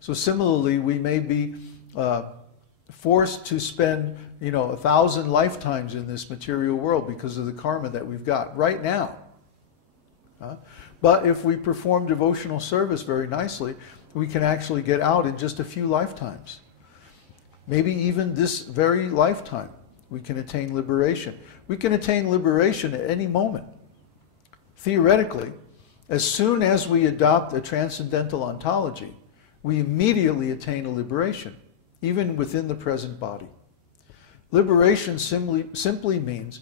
So similarly, we may be forced to spend, 1,000 lifetimes in this material world because of the karma that we've got right now. But if we perform devotional service very nicely, we can actually get out in just a few lifetimes. Maybe even this very lifetime, we can attain liberation. We can attain liberation at any moment. Theoretically, as soon as we adopt a transcendental ontology, we immediately attain a liberation, even within the present body. Liberation simply means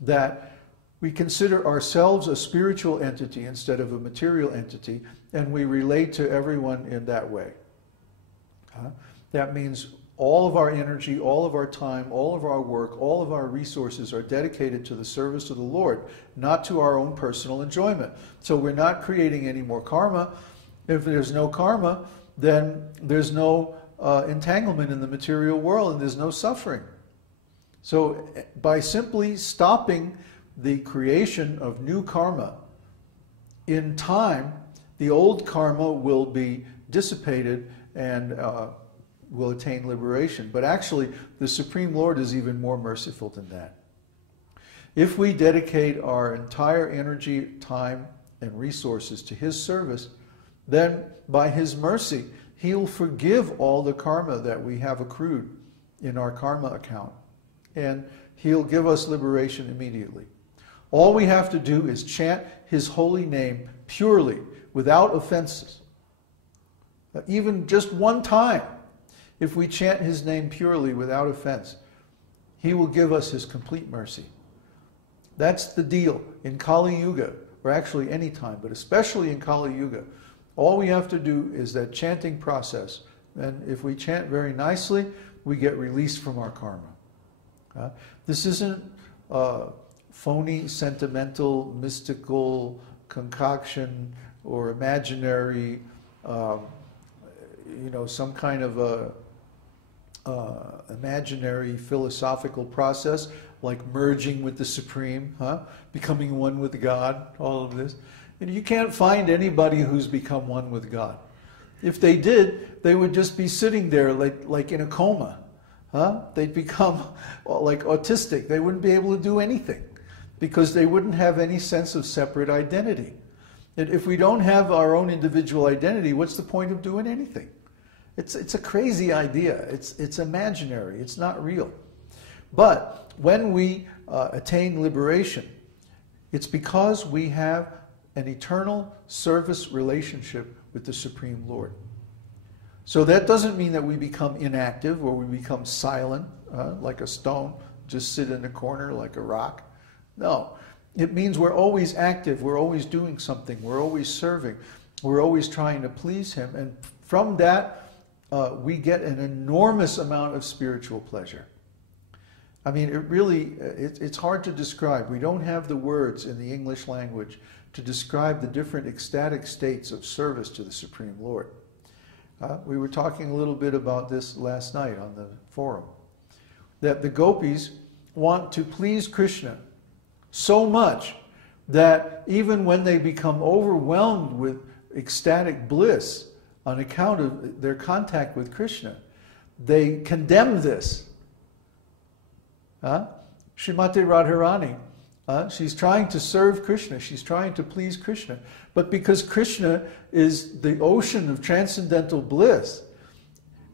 that we consider ourselves a spiritual entity instead of a material entity, and we relate to everyone in that way. That means all of our energy, all of our time, all of our work, all of our resources are dedicated to the service of the Lord, not to our own personal enjoyment. So we're not creating any more karma. If there's no karma, then there's no entanglement in the material world, and there's no suffering. So by simply stopping the creation of new karma, in time, the old karma will be dissipated and will attain liberation. But actually, the Supreme Lord is even more merciful than that. If we dedicate our entire energy, time, and resources to His service, then by His mercy, He'll forgive all the karma that we have accrued in our karma account, and He'll give us liberation immediately. All we have to do is chant His holy name purely, without offenses. Even just one time, if we chant His name purely, without offense, He will give us His complete mercy. That's the deal. In Kali Yuga, or actually any time, but especially in Kali Yuga, all we have to do is that chanting process. And if we chant very nicely, we get released from our karma. This isn't phony, sentimental, mystical concoction or imaginary, some kind of a imaginary philosophical process like merging with the Supreme, becoming one with God, all of this. And you can't find anybody who's become one with God. If they did, they would just be sitting there like in a coma. They'd become like autistic. They wouldn't be able to do anything because they wouldn't have any sense of separate identity. And if we don't have our own individual identity, what's the point of doing anything? It's a crazy idea. It's imaginary. It's not real. But when we attain liberation, it's because we have an eternal service relationship with the Supreme Lord. So that doesn't mean that we become inactive or we become silent, like a stone, just sit in a corner like a rock. No, it means we're always active, we're always doing something, we're always serving, we're always trying to please Him, and from that we get an enormous amount of spiritual pleasure. I mean, it's hard to describe. We don't have the words in the English language to describe the different ecstatic states of service to the Supreme Lord. We were talking a little bit about this last night on the forum, that the gopis want to please Krishna so much that even when they become overwhelmed with ecstatic bliss on account of their contact with Krishna, they condemn this. Srimati Radharani, she's trying to serve Krishna, she's trying to please Krishna, but because Krishna is the ocean of transcendental bliss,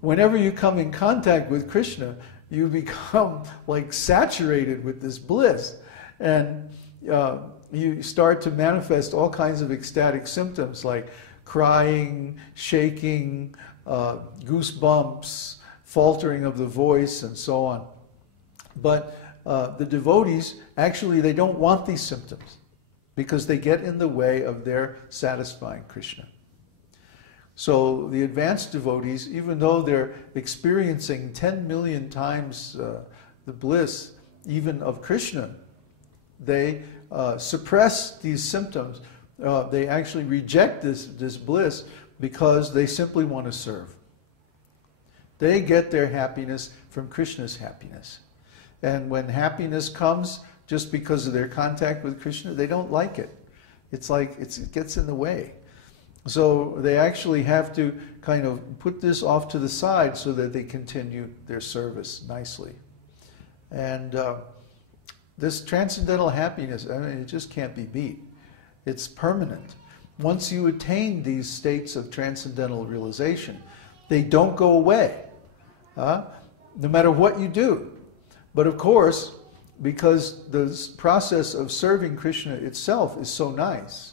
whenever you come in contact with Krishna, you become like saturated with this bliss, and you start to manifest all kinds of ecstatic symptoms like crying, shaking, goosebumps, faltering of the voice, and so on. But the devotees, actually, they don't want these symptoms because they get in the way of their satisfying Krishna. So the advanced devotees, even though they're experiencing 10 million times the bliss even of Krishna, they suppress these symptoms. They actually reject this bliss because they simply want to serve. They get their happiness from Krishna's happiness. And when happiness comes just because of their contact with Krishna, they don't like it. It's like it gets in the way. So they actually have to kind of put this off to the side so that they continue their service nicely. And this transcendental happiness, I mean, it just can't be beat. It's permanent. Once you attain these states of transcendental realization, they don't go away, no matter what you do. But of course, because the process of serving Krishna itself is so nice,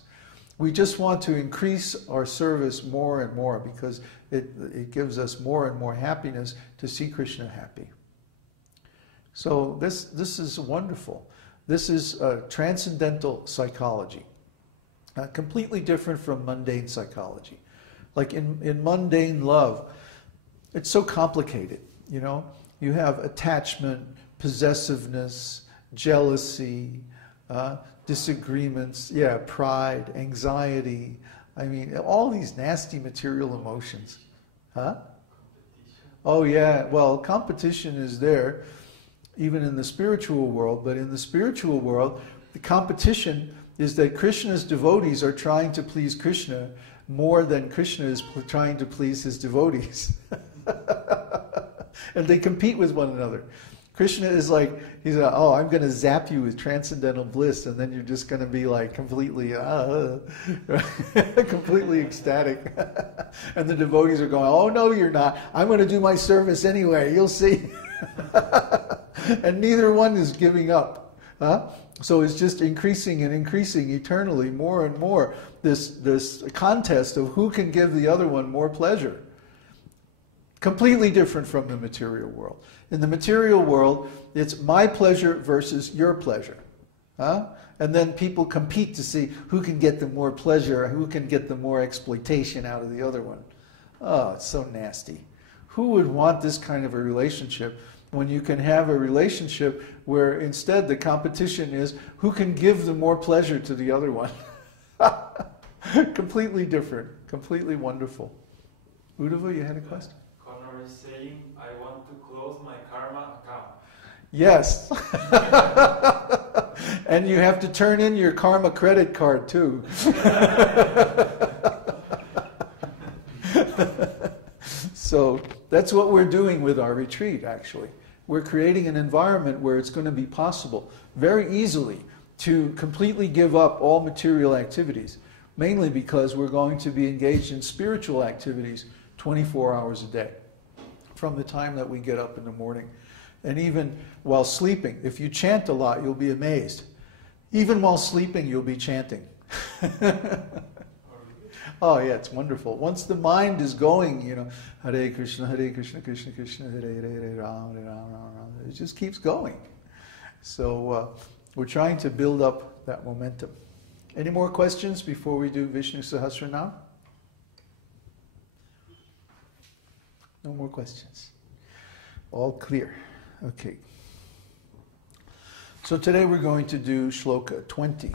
we just want to increase our service more and more because it gives us more and more happiness to see Krishna happy. So this is wonderful. This is transcendental psychology, completely different from mundane psychology. Like in mundane love, it's so complicated, you know. You have attachment, possessiveness, jealousy, disagreements, pride, anxiety. I mean, all these nasty material emotions. Oh yeah, well, competition is there even in the spiritual world, but in the spiritual world, the competition is that Krishna's devotees are trying to please Krishna more than Krishna is trying to please his devotees. And they compete with one another. Krishna is like, he's like, oh, I'm going to zap you with transcendental bliss, and then you're just going to be like completely, completely ecstatic. And the devotees are going, oh, no, you're not. I'm going to do my service anyway. You'll see. And neither one is giving up. So it's just increasing and increasing eternally, more and more, this contest of who can give the other one more pleasure. Completely different from the material world. In the material world, it's my pleasure versus your pleasure. And then people compete to see who can get the more pleasure, who can get the more exploitation out of the other one. Oh, it's so nasty. Who would want this kind of a relationship when you can have a relationship where instead the competition is who can give the more pleasure to the other one? Completely different, completely wonderful. Udilo, you had a question? Connor is saying, I want to close my karma account. Yes. And you have to turn in your karma credit card too. So that's what we're doing with our retreat, actually. We're creating an environment where it's going to be possible very easily to completely give up all material activities, mainly because we're going to be engaged in spiritual activities 24 hours a day, from the time that we get up in the morning. And even while sleeping, if you chant a lot, you'll be amazed. Even while sleeping, you'll be chanting. Oh yeah, it's wonderful. Once the mind is going, you know, Hare Krishna, Krishna Krishna, Hare Hare, Ram, Ram, Ram. It just keeps going. So we're trying to build up that momentum. Any more questions before we do Vishnu Sahasranam? No more questions. All clear. Okay. So today we're going to do Shloka 20.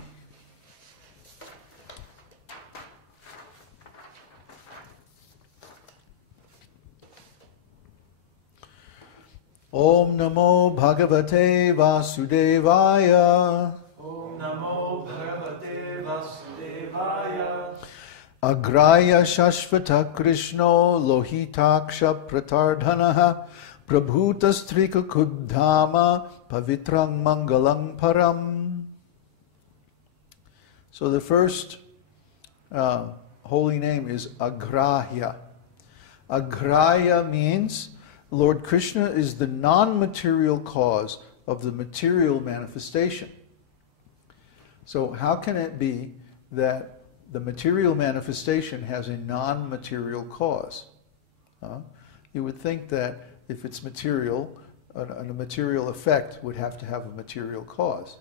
Om Namo Bhagavate Vasudevaya. Om Namo Bhagavate Vasudevaya. Agraya Shashvata Krishno Lohitaksha Pratardhanaha Prabhutastrika Kuddhama Pavitrang Mangalang Param. So the first holy name is Agrahya. Agrahya means Lord Krishna is the non-material cause of the material manifestation. So how can it be that the material manifestation has a non-material cause? You would think that if it's material, a material effect would have to have a material cause.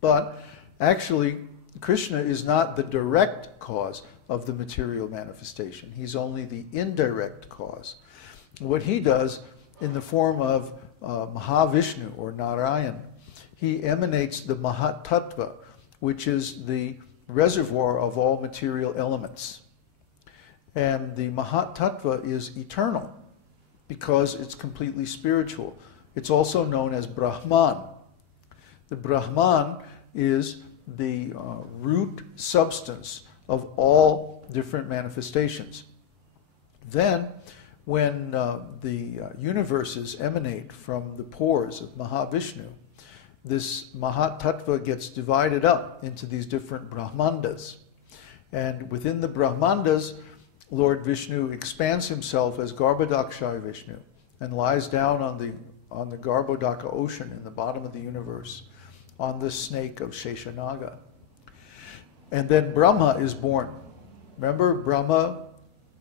But actually, Krishna is not the direct cause of the material manifestation. He's only the indirect cause. What he does in the form of Mahavishnu or Narayan, he emanates the Mahatattva, which is the reservoir of all material elements. And the Mahatattva is eternal because it's completely spiritual. It's also known as Brahman. The Brahman is the root substance of all different manifestations. Then, when the universes emanate from the pores of Mahavishnu, this Mahatattva gets divided up into these different Brahmandas. And within the Brahmandas, Lord Vishnu expands himself as Garbhodakshaya Vishnu and lies down on the Garbhodaka ocean in the bottom of the universe on the snake of Sheshanaga. And then Brahma is born. Remember, Brahma,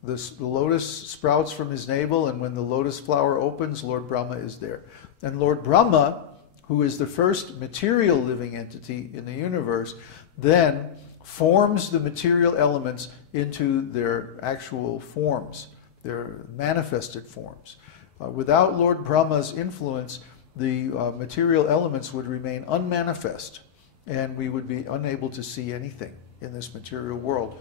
the lotus sprouts from his navel, and when the lotus flower opens, Lord Brahma is there. And Lord Brahma, who is the first material living entity in the universe, then forms the material elements into their actual forms, their manifested forms. Without Lord Brahma's influence, the material elements would remain unmanifest, and we would be unable to see anything in this material world